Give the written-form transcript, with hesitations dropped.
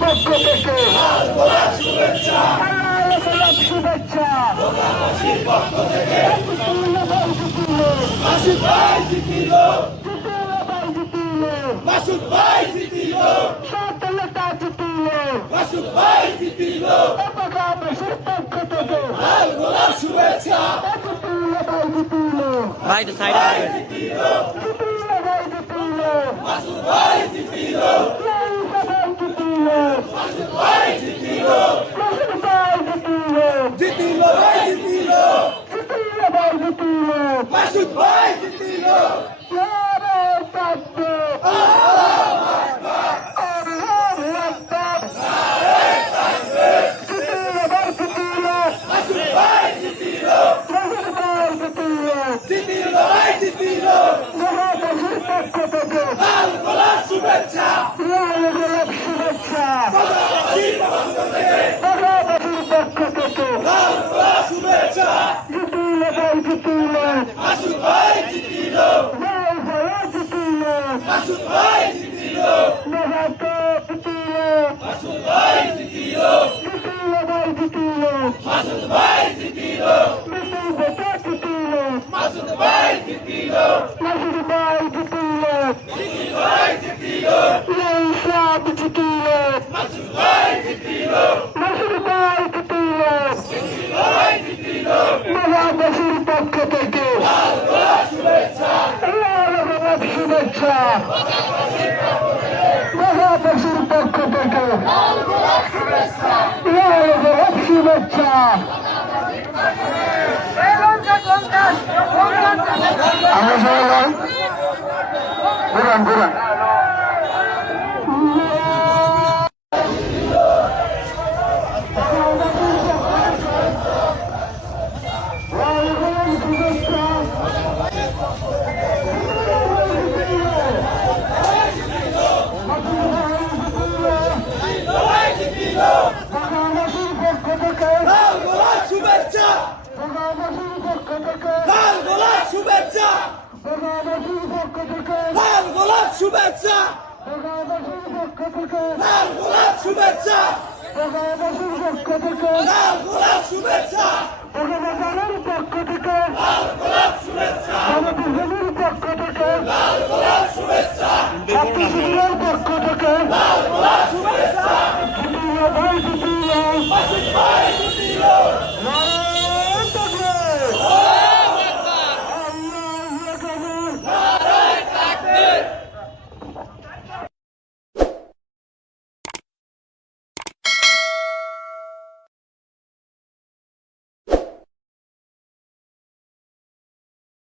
পক্ষ থেকে লাল গোলাপ শুভেচ্ছা লাল গোলাপ শুভেচ্ছা মাসুদ ভাই জিতিল মাসুদ ভাই জিতিল সফলতা জিতিল মাসুদ ভাই জিতিল বাংলাদেশের পক্ষ থেকে লাল গোলাপ শুভেচ্ছা জিতিল ভাই তো সাইডে মাসুদ ভাই জিতিল মাসুদ ভাই জিতিল জিতিল ভাই জিতিল মাসুদ ভাই জিতিল মাসুদ ভাই জিতিল জিতিল ভাই জিতিল লাল গোলাপ শুভেচ্ছা বাংলাদেশের পক্ষ থেকে লাল গোলাপ শুভেচ্ছা মাসুদ ভাই জিতিল মাসুদ ভাই জিতিল মাসুদ ভাই জিতিল মাসুদ ভাই জিতিল মাসুদ ভাই জিতিল জিতিল ভাই জিতিল মাসুদ ভাই জিতিল জিতিল ভাই জিতিল বাংলাদেশের পক্ষ থেকে লাল গোলাপ শুভেচ্ছা লাল গোলাপ শুভেচ্ছা বাংলাদেশের পক্ষ থেকে লাল গোলাপ শুভেচ্ছা লাল গোলাপ শুভেচ্ছা আমরা সবাই ঘুরান ঘুরান লাল গোলাপ শুভেচ্ছা লাল গোলাপ শুভেচ্ছা লাল গোলাপ শুভেচ্ছা লাল গোলাপ শুভেচ্ছা লাল গোলাপ শুভেচ্ছা লাল গোলাপ শুভেচ্ছা লাল গোলাপ শুভেচ্ছা লাল